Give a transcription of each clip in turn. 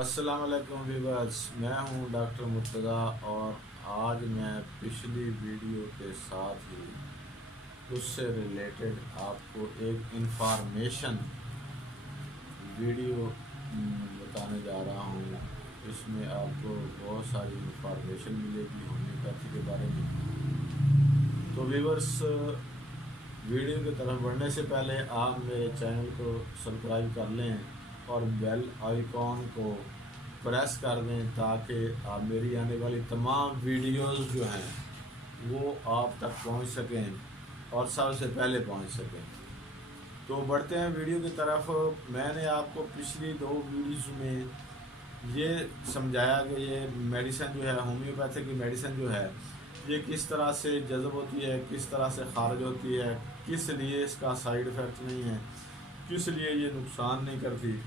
अस्सलाम वालेकुम व्यूअर्स, मैं हूं डॉक्टर मुर्तज़ा और आज मैं पिछली वीडियो के साथ ही उससे रिलेटेड आपको एक इंफॉर्मेशन वीडियो बताने जा रहा हूं। इसमें आपको बहुत सारी इंफॉर्मेशन मिलेगी होम्योपैथी के बारे में। तो व्यूअर्स, वीडियो की तरफ बढ़ने से पहले आप मेरे चैनल को सब्सक्राइब कर लें और बेल आइकॉन को प्रेस कर दें ताकि आप मेरी आने वाली तमाम वीडियोस जो हैं वो आप तक पहुंच सकें और सबसे पहले पहुंच सकें। तो बढ़ते हैं वीडियो की तरफ। मैंने आपको पिछली 2 वीडियोस में ये समझाया कि ये मेडिसिन जो है, होम्योपैथी की मेडिसिन जो है, ये किस तरह से जज़ब होती है, किस तरह से खारिज होती है, किस लिए इसका साइड इफ़ेक्ट नहीं है, किस लिए ये नुकसान नहीं करती।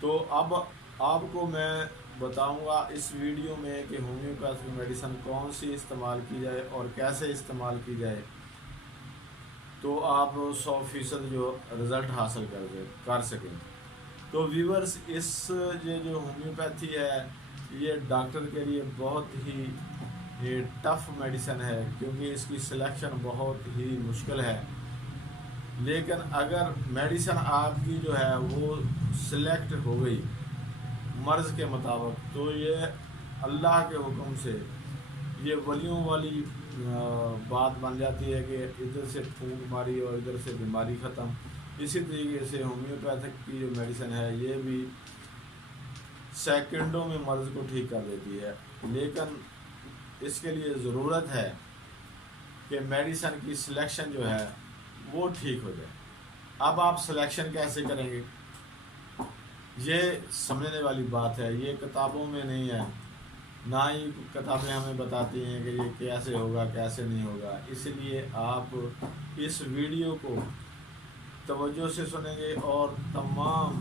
तो अब आपको मैं बताऊंगा इस वीडियो में कि होम्योपैथी मेडिसिन कौन सी इस्तेमाल की जाए और कैसे इस्तेमाल की जाए, तो आप 100% जो रिज़ल्ट हासिल कर सकें। तो व्यूअर्स, ये जो होम्योपैथी है ये डॉक्टर के लिए बहुत ही टफ़ मेडिसिन है, क्योंकि इसकी सिलेक्शन बहुत ही मुश्किल है। लेकिन अगर मेडिसिन आपकी जो है वो सिलेक्ट हो गई मर्ज़ के मुताबिक, तो ये अल्लाह के हुक्म से ये वलियों वाली बात बन जाती है कि इधर से फूंक मारी और इधर से बीमारी ख़त्म। इसी तरीके से होम्योपैथिक की जो मेडिसिन है ये भी सेकंडों में मर्ज़ को ठीक कर देती है। लेकिन इसके लिए ज़रूरत है कि मेडिसिन की सिलेक्शन जो है वो ठीक हो जाए। अब आप सिलेक्शन कैसे करेंगे, ये समझने वाली बात है। ये किताबों में नहीं है, ना ही किताबें हमें बताती हैं कि ये कैसे होगा कैसे नहीं होगा। इसलिए आप इस वीडियो को तवज्जो से सुनेंगे और तमाम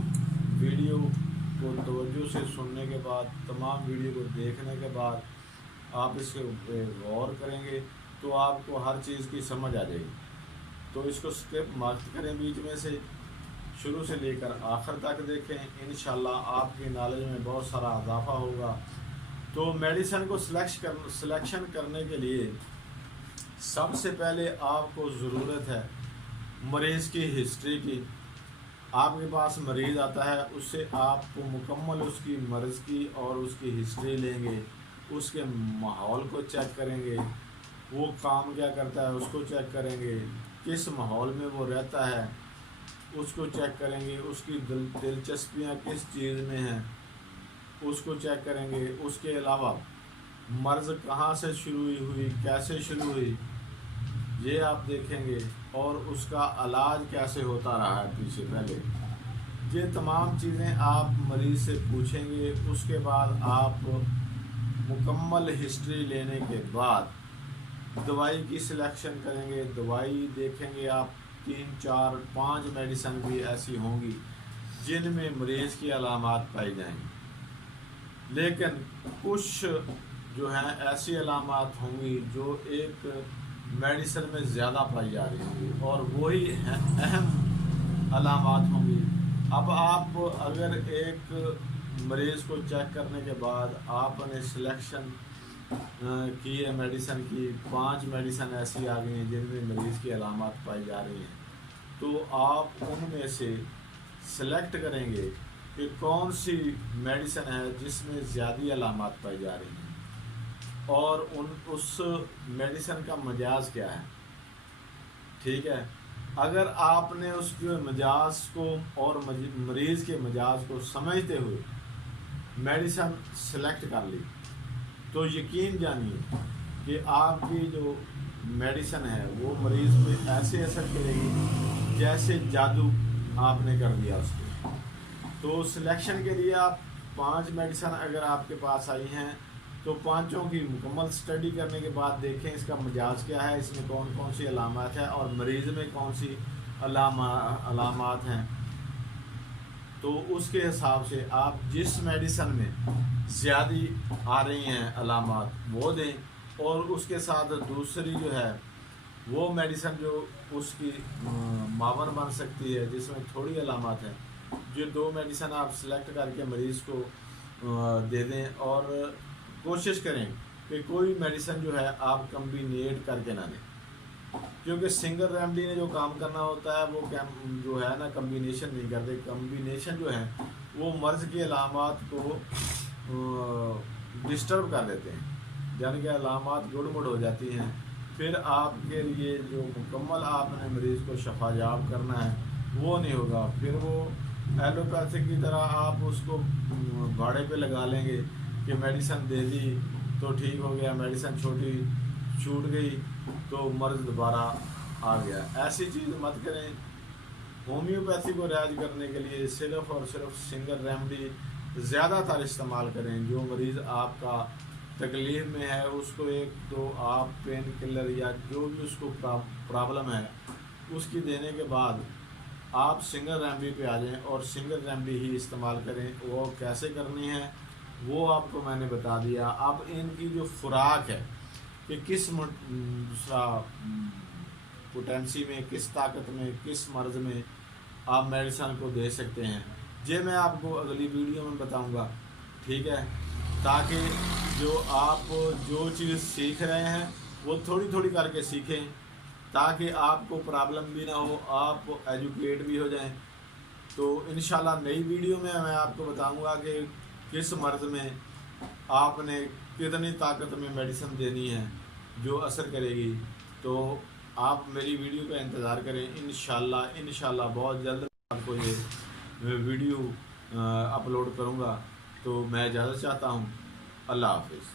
वीडियो को तवज्जो से सुनने के बाद, तमाम वीडियो को देखने के बाद आप इसके ऊपर गौर करेंगे तो आपको हर चीज़ की समझ आ जाएगी। तो इसको स्किप मत करें, बीच में से शुरू से लेकर आखिर तक देखें। इंशाल्लाह आपकी नॉलेज में बहुत सारा इजाफा होगा। तो मेडिसिन को सिलेक्शन करने के लिए सबसे पहले आपको ज़रूरत है मरीज़ की हिस्ट्री की। आपके पास मरीज़ आता है, उससे आपको मुकम्मल उसकी मर्ज़ की और उसकी हिस्ट्री लेंगे, उसके माहौल को चेक करेंगे, वो काम क्या करता है उसको चेक करेंगे, किस माहौल में वो रहता है उसको चेक करेंगे, उसकी दिलचस्पियाँ किस चीज़ में हैं उसको चेक करेंगे। उसके अलावा मर्ज़ कहाँ से शुरू हुई, कैसे शुरू हुई, ये आप देखेंगे, और उसका इलाज कैसे होता रहा है पीछे पहले। ये तमाम चीज़ें आप मरीज़ से पूछेंगे। उसके बाद आप मुकम्मल हिस्ट्री लेने के बाद दवाई की सिलेक्शन करेंगे। दवाई देखेंगे आप 3, 4, 5 मेडिसिन भी ऐसी होंगी जिनमें मरीज़ की अलामात पाई जाएंगी, लेकिन कुछ जो हैं ऐसी अलामात होंगी जो एक मेडिसिन में ज़्यादा पाई जा रही होंगी और वही अहम अलामात होंगी। अब आप अगर एक मरीज़ को चेक करने के बाद आपने सिलेक्शन की है मेडिसिन की, 5 मेडिसिन ऐसी आ गई हैं जिनमें मरीज़ की अलामात पाई जा रही हैं, तो आप उनमें से सेलेक्ट करेंगे कि कौन सी मेडिसिन है जिसमें ज़्यादा अलामात पाई जा रही हैं और उस मेडिसिन का मिजाज क्या है। ठीक है, अगर आपने उसके मिजाज को और मरीज़ के मिजाज को समझते हुए मेडिसिन सेलेक्ट कर ली, तो यकीन जानिए कि आपकी जो मेडिसिन है वो मरीज़ पे ऐसे असर करेगी जैसे जादू आपने कर दिया उसको। तो सिलेक्शन के लिए आप 5 मेडिसिन अगर आपके पास आई हैं तो 5 की मुकम्मल स्टडी करने के बाद देखें इसका मिजाज क्या है, इसमें कौन कौन सी अलामात है और मरीज़ में कौन सी अलामात हैं। तो उसके हिसाब से आप जिस मेडिसिन में ज़्यादा आ रही हैं अलामात वो दें, और उसके साथ दूसरी जो है वो मेडिसिन जो उसकी मावन बन सकती है जिसमें थोड़ी अलामात है। जो 2 मेडिसिन आप सेलेक्ट करके मरीज़ को دے دیں، اور کوشش کریں کہ کوئی میڈیسن جو ہے آپ کمبینیٹ کر کے نہ دیں، کیونکہ سنگل ریمڈی نے جو کام کرنا ہوتا ہے وہ جو ہے نا کمبینیشن نہیں کرتے. کمبینیشن جو ہے وہ مرض کی علامات کو ڈسٹرب کر دیتے ہیں، یعنی کہ علامات گڑ مڑ ہو جاتی ہیں. پھر آپ کے لیے جو مکمل آپ نے مریض کو شفا یاب کرنا ہے وہ نہیں ہوگا. پھر وہ ایلوپیتھک کی طرح آپ اس کو بھاڑے پہ لگا لیں گے کہ میڈیسن دے دی تو ٹھیک ہو گیا، میڈیسن چھوٹی چھوٹ گئی تو مرض دوبارہ آ گیا. ایسی چیز مت کریں. ہومیوپیتھی کو رائج کرنے کے لیے صرف اور صرف سنگل ریمڈی زیادہ تر استعمال کریں. جو مریض آپ کا تکلیف میں ہے اس کو ایک تو آپ پین کلر یا جو بھی اس کو پرابلم ہے اس کی دینے کے بعد آپ سنگل ریمڈی پہ آ جائیں اور سنگل ریمڈی ہی استعمال کریں. وہ کیسے کرنی ہے وہ آپ کو میں نے بتا دیا. اب ان کی جو خوراک ہے کہ کس دوسرا پوٹینسی میں، کس طاقت میں، کس مرض میں آپ میڈیسن کو دے سکتے ہیں، یہ میں آپ کو اگلی ویڈیو میں بتاؤں گا، ٹھیک ہے؟ تاکہ جو آپ جو چیز سیکھ رہے ہیں وہ تھوڑی تھوڑی کر کے سیکھیں، تاکہ آپ کو پرابلم بھی نہ ہو، آپ ایجوکیٹ بھی ہو جائیں. تو انشاءاللہ نئی ویڈیو میں آپ کو بتاؤں گا کہ کس مرض میں آپ نے کتنی طاقت میں میڈیسن دینی ہے جو اثر کرے گی. تو آپ میری ویڈیو کا انتظار کریں. انشاءاللہ بہت جلد میں آپ کو یہ ویڈیو اپلوڈ کروں گا. تو میں اجازت چاہتا ہوں. اللہ حافظ.